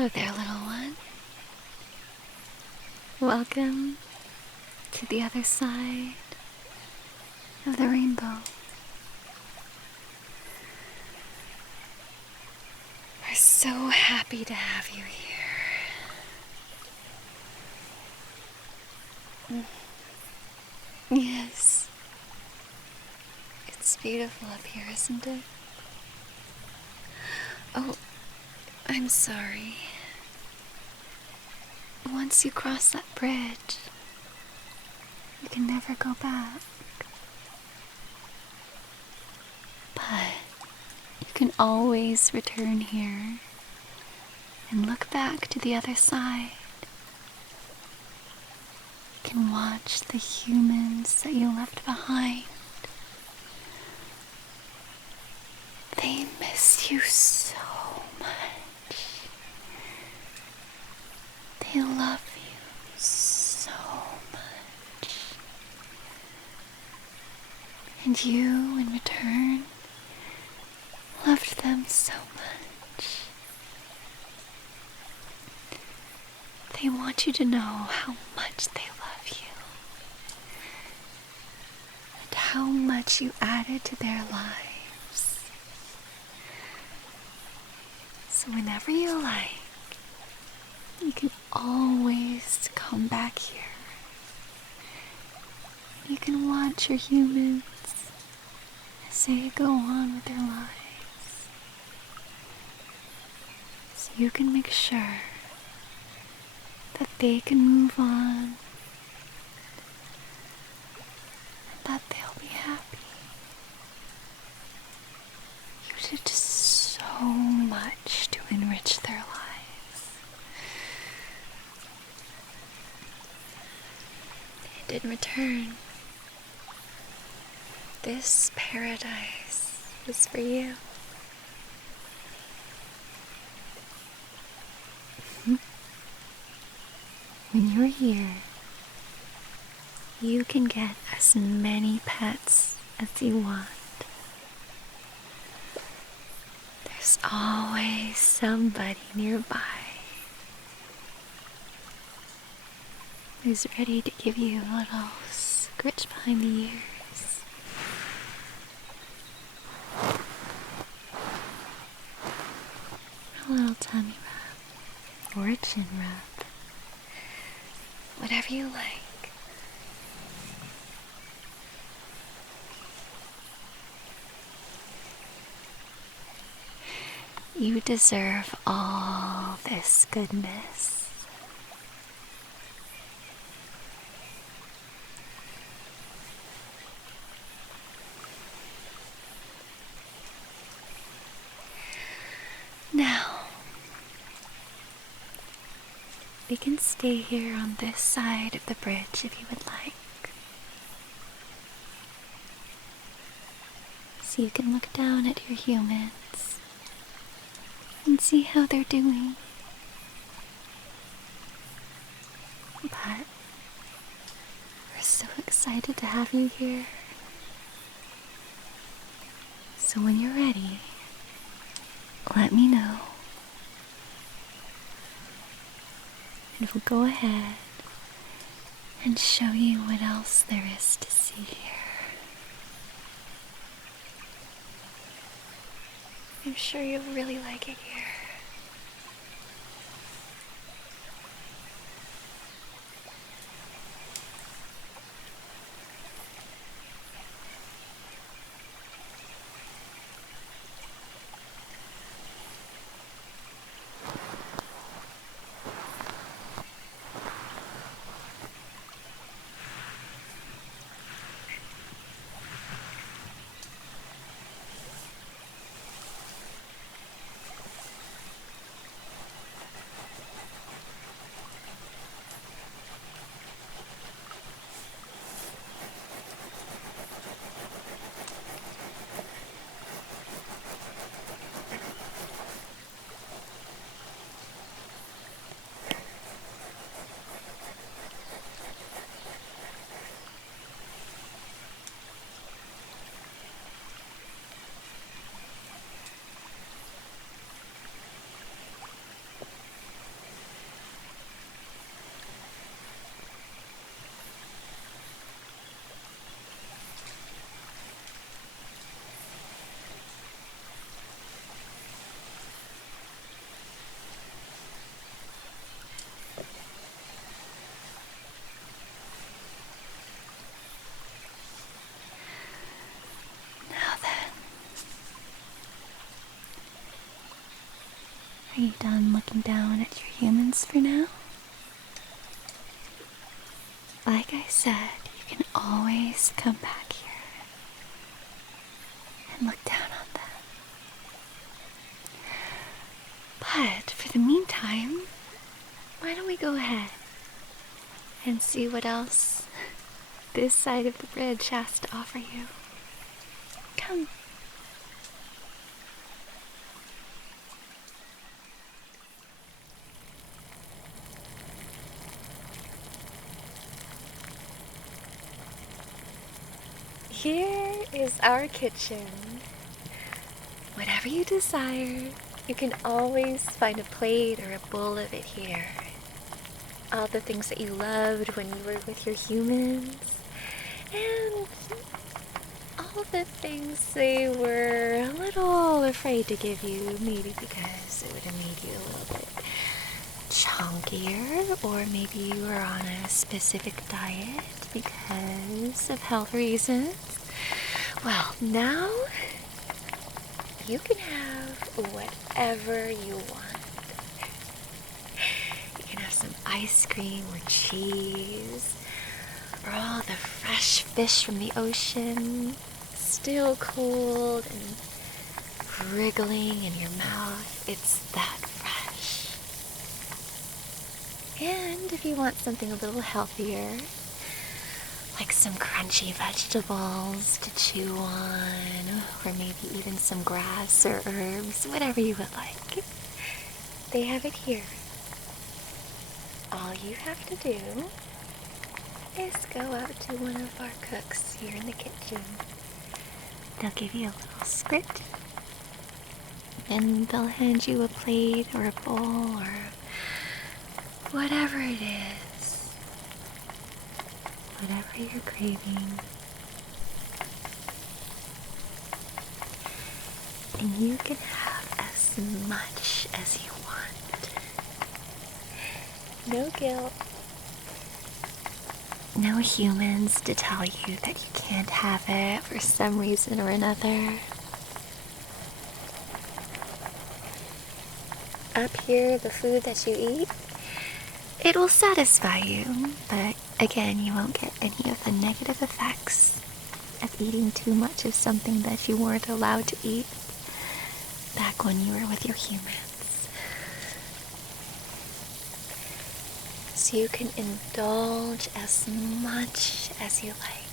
Hello there, little one. Welcome to the other side of the rainbow. We're so happy to have you here. Yes. It's beautiful up here, isn't it? Oh, I'm sorry. Once you cross that bridge, you can never go back. But you can always return here and look back to the other side. You can watch the humans that you left behind. They miss you so much. They love you so much. And you, in return, loved them so much. They want you to know how much they love you and how much you added to their lives. So whenever you like, you can always come back here. You can watch your humans as they go on with their lives. So you can make sure that they can move on and that they'll be happy. You did so much to enrich their lives. And in return, this paradise is for you. When you're here, you can get as many pets as you want. There's always somebody nearby who's ready to give you a little scratch behind the ears. A little tummy rub or a chin rub. Whatever you like. You deserve all this goodness. Now, we can stay here on this side of the bridge if you would like. So you can look down at your humans and see how they're doing. But we're so excited to have you here. So when you're ready, let me know. And we'll go ahead and show you what else there is to see here. I'm sure you'll really like it here. Are you done looking down at your humans for now? Like I said, you can always come back here and look down on them. But for the meantime, why don't we go ahead and see what else this side of the bridge has to offer you? Come. Here is our kitchen. Whatever you desire, you can always find a plate or a bowl of it here. All the things that you loved when you were with your humans, and all the things they were a little afraid to give you, maybe because it would have made you a little bit chunkier, or maybe you were on a specific diet because of health reasons. Well, now you can have whatever you want. You can have some ice cream or cheese, or all the fresh fish from the ocean, still cold and wriggling in your mouth. It's that fresh. And if you want something a little healthier, like some crunchy vegetables to chew on, or maybe even some grass or herbs, whatever you would like, they have it here. All you have to do is go out to one of our cooks here in the kitchen. They'll give you a little script, and they'll hand you a plate or a bowl or whatever it is, whatever you're craving. And you can have as much as you want. No guilt. No humans to tell you that you can't have it for some reason or another. Up here, the food that you eat, it will satisfy you, but again, you won't get any of the negative effects of eating too much of something that you weren't allowed to eat back when you were with your humans. So you can indulge as much as you like.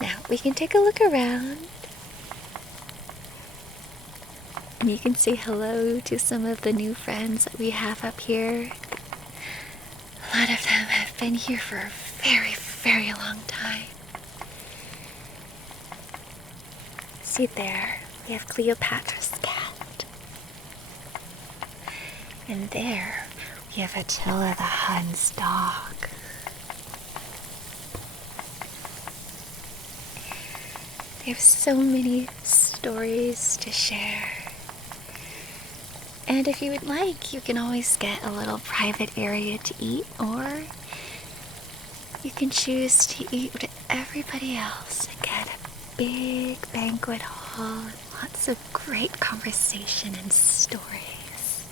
Now, we can take a look around. And you can say hello to some of the new friends that we have up here. A lot of them have been here for a very, very long time. See there, we have Cleopatra's cat. And there, we have Attila the Hun's dog. They have so many stories to share. And if you would like, you can always get a little private area to eat, or you can choose to eat with everybody else and get a big banquet hall and lots of great conversation and stories.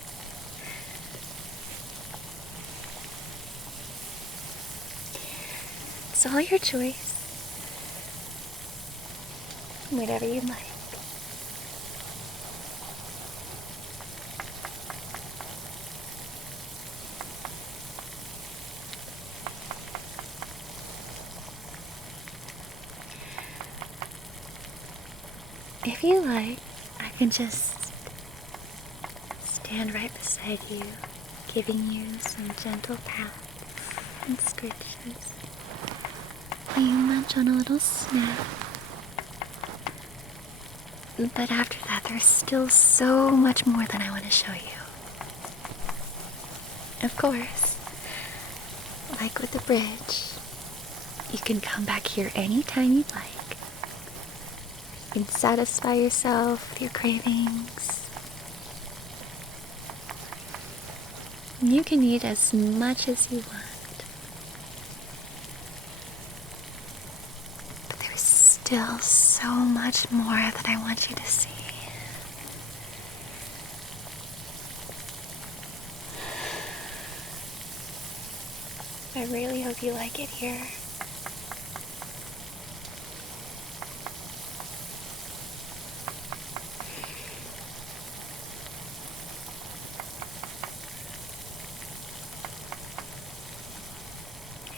It's all your choice. Whatever you like. If you like, I can just stand right beside you, giving you some gentle pats and scritches. You munch on a little snack. But after that, there's still so much more that I want to show you. Of course, like with the bridge, you can come back here anytime you'd like. You can satisfy yourself with your cravings. You can eat as much as you want. But there's still still so much more that I want you to see. I really hope you like it here.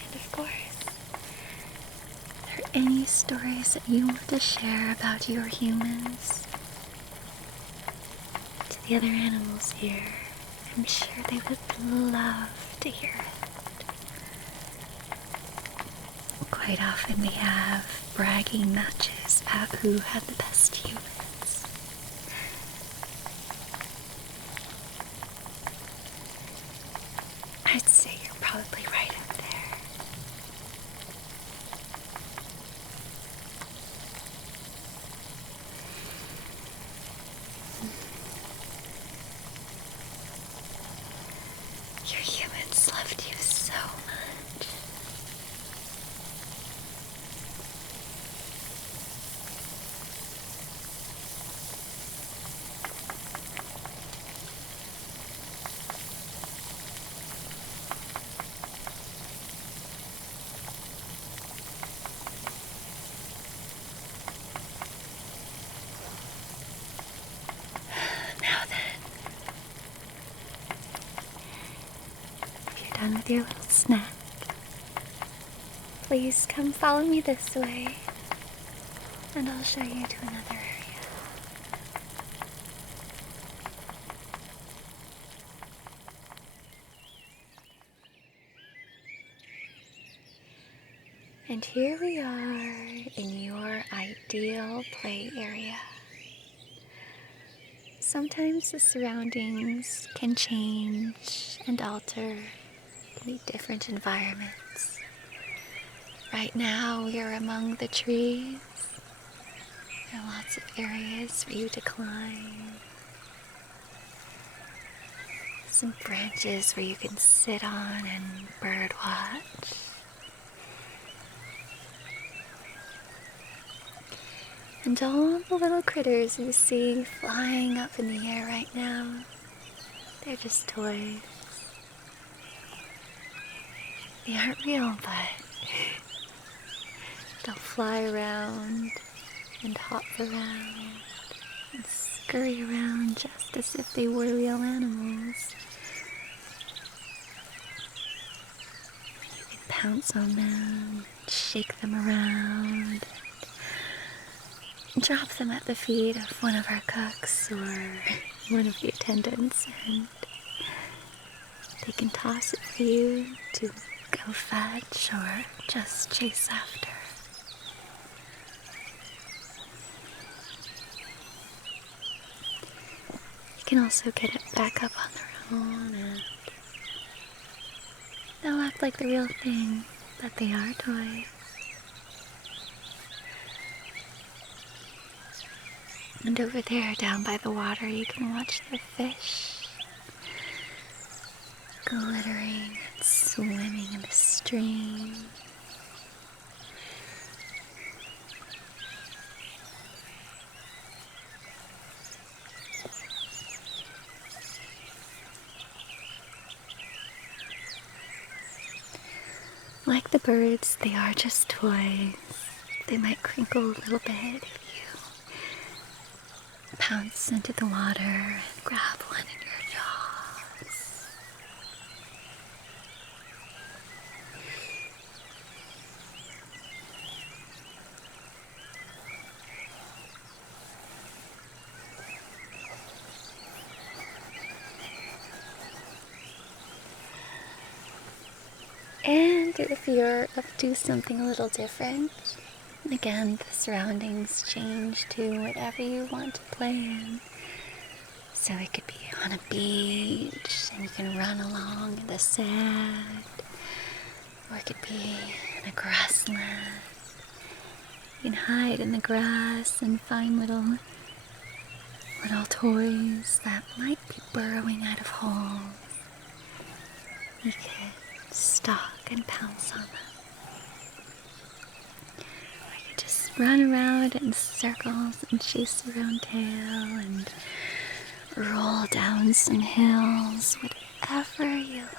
And of course, are there any stories that you want to share about your humans to the other animals here? I'm sure they would love to hear it. Quite often we have bragging matches about who had the best humans. I'd say you're probably right up there. Your humans loved you so much. Now then, if you're done with your little snack, please come follow me this way, and I'll show you to another area. And here we are in your ideal play area. Sometimes the surroundings can change and alter, can be different environments. Right now we are among the trees. There are lots of areas for you to climb. Some branches where you can sit on and bird watch. And all the little critters you see flying up in the air right now, they're just toys. They aren't real, but they'll fly around and hop around and scurry around just as if they were real animals. You can pounce on them, shake them around, drop them at the feet of one of our cooks or one of the attendants, and they can toss it for you to go fetch or just chase after. You can also get it back up on their own, and they'll act like the real thing, but they are toys. And over there, down by the water, you can watch the fish glittering and swimming in the stream. Like the birds, they are just toys. They might crinkle a little bit if you pounce into the water and grab one in your jaws. And if you're up to something a little different, again, the surroundings change to whatever you want to play in. So it could be on a beach, and you can run along in the sand, or it could be in a grassland. You can hide in the grass and find little toys that might be burrowing out of holes. You could stalk and pounce on them. Or you could just run around in circles and chase their own tail and roll down some hills, whatever you like.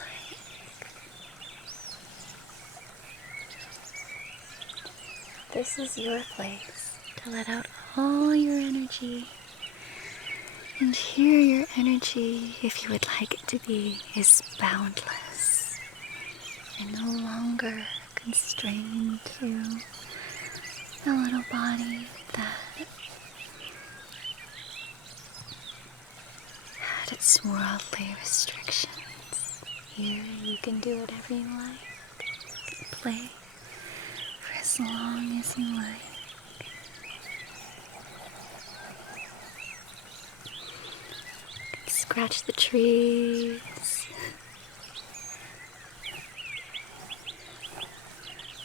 This is your place to let out all your energy. And here your energy, if you would like it to be, is boundless and no longer constrained to a little body that had its worldly restrictions. Here you can do whatever you like. You can play for as long as you like. Scratch the trees.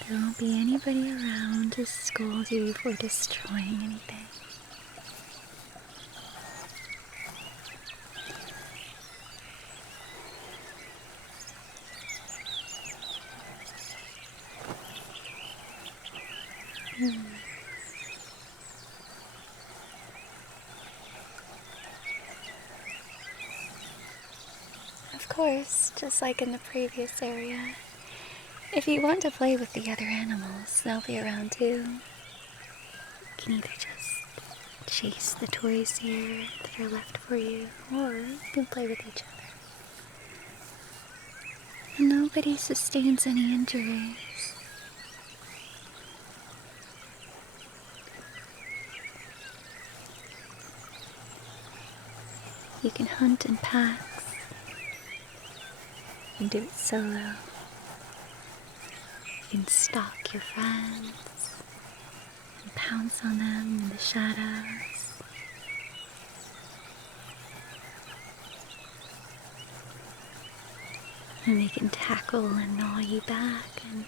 There won't be anybody around to scold you for destroying anything. Of course, just like in the previous area, if you want to play with the other animals, they'll be around too. You can either just chase the toys here that are left for you, or you can play with each other. And nobody sustains any injuries. You can hunt in packs. You can do it solo. You can stalk your friends and pounce on them in the shadows. And they can tackle and gnaw you back, and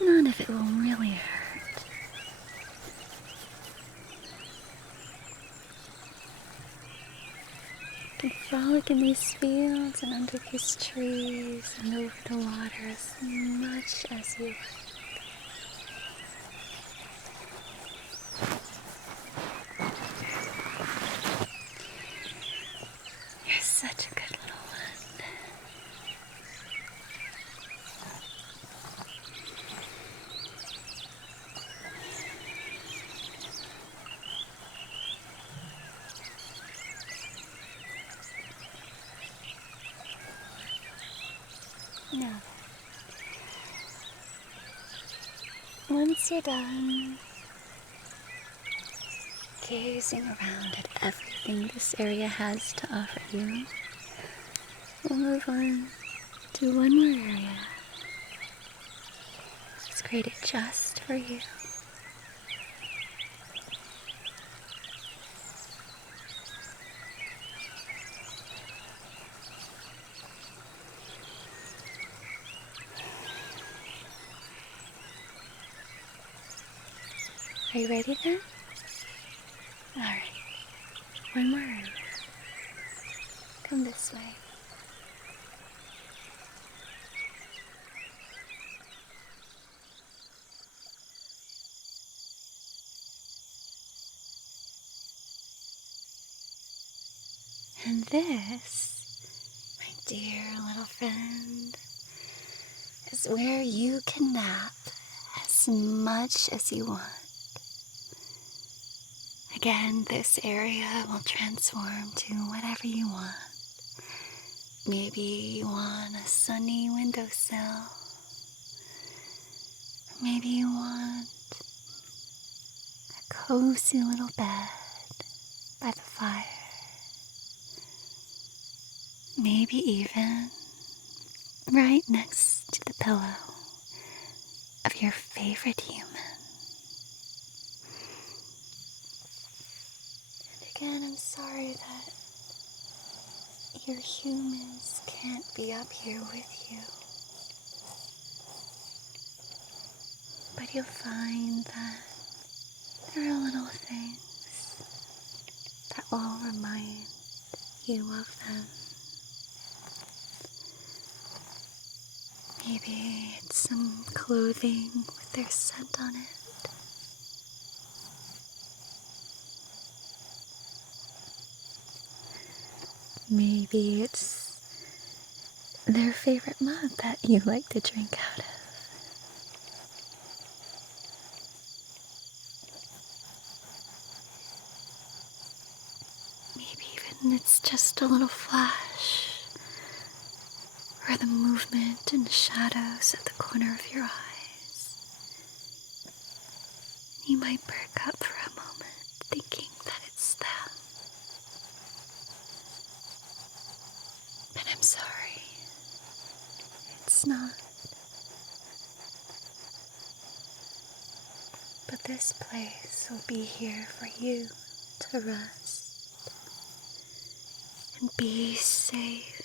none of it will really hurt. You can frolic in these fields and under these trees and over the water as much as you like. You're such a good little one. Now, once you're done gazing around at everything this area has to offer you, we'll move on to one more area. It's created just for you. Are you ready then? Alright. One more area. Come this way. And this, my dear little friend, is where you can nap as much as you want. Again, this area will transform to whatever you want. Maybe you want a sunny windowsill. Maybe you want a cozy little bed by the fire. Maybe even right next to the pillow of your favorite human. Again, I'm sorry that your humans can't be up here with you. But you'll find that there are little things that will remind you of them. Maybe it's some clothing with their scent on it. Maybe it's their favorite mug that you like to drink out of. Maybe even it's just a little flash, or the movement and shadows at the corner of your eyes. You might perk up for a moment, thinking that it's them. But I'm sorry, it's not. But this place will be here for you to rest and be safe.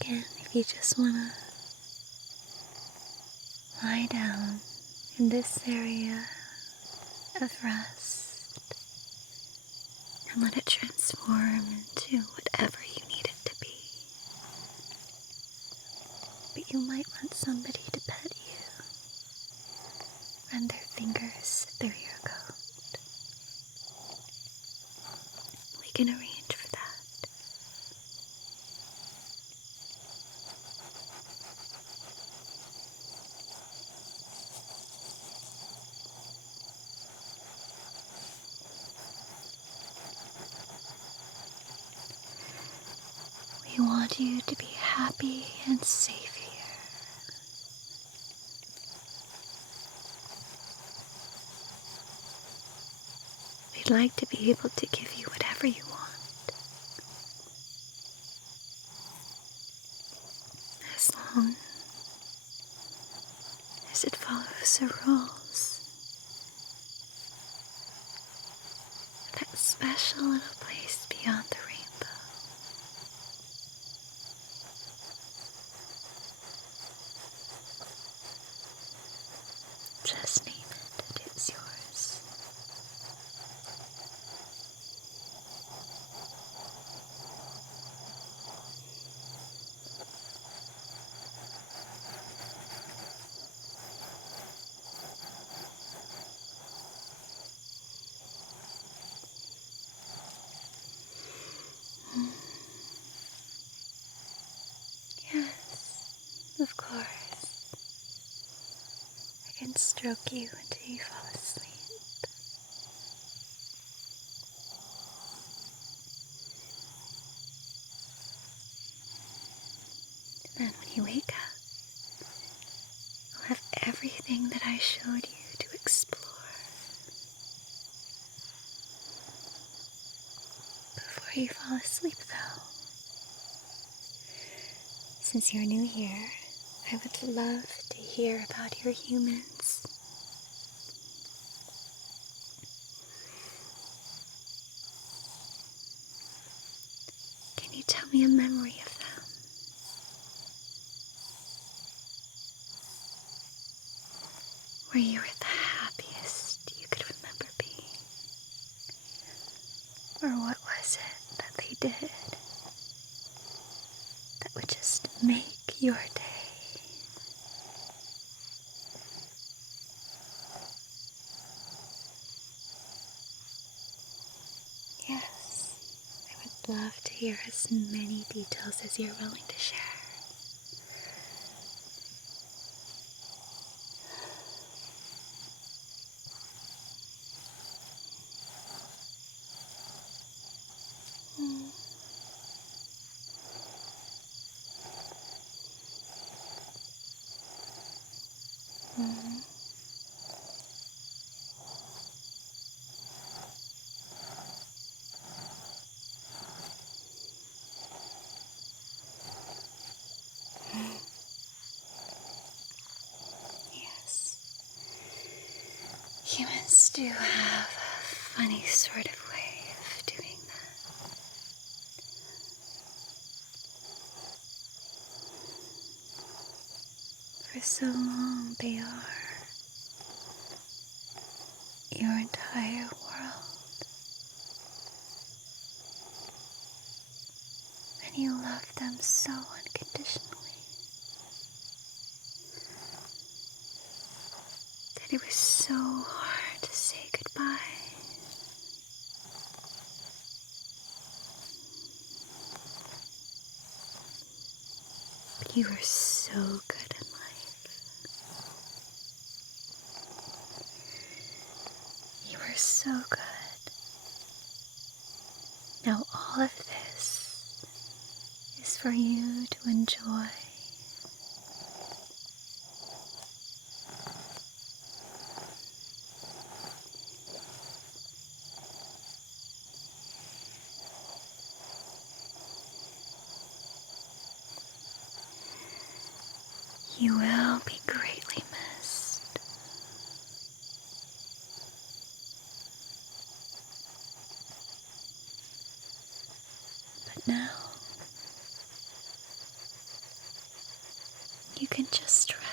Again, if you just want to lie down in this area of rest and let it transform into whatever you need it to be. But you might want somebody to pet you, run their fingers through your coat. We can arrange for that. We want you to be happy and safe here. We'd like to be able to give you whatever you want, as long as it follows the rules. That special little place beyond the rainbow. Just name it, it's yours. Yes, of course. I can stroke you until you fall asleep. Then when you wake up, you'll have everything that I showed you to explore. Before you fall asleep, though, since you're new here, I would love to hear about your humans. Can you tell me a memory of them? Where you were the happiest you could remember being? Or what was it that they did that would just make your day? Yes, I would love to hear as many details as you're willing to share. do have a funny sort of way of doing that. For so long they are your entire world, and you love them so unconditionally that it was so hard to say goodbye. But you were so good in life. You were so good. Now all of this is for you to enjoy. You will be greatly missed. But now, you can just rest.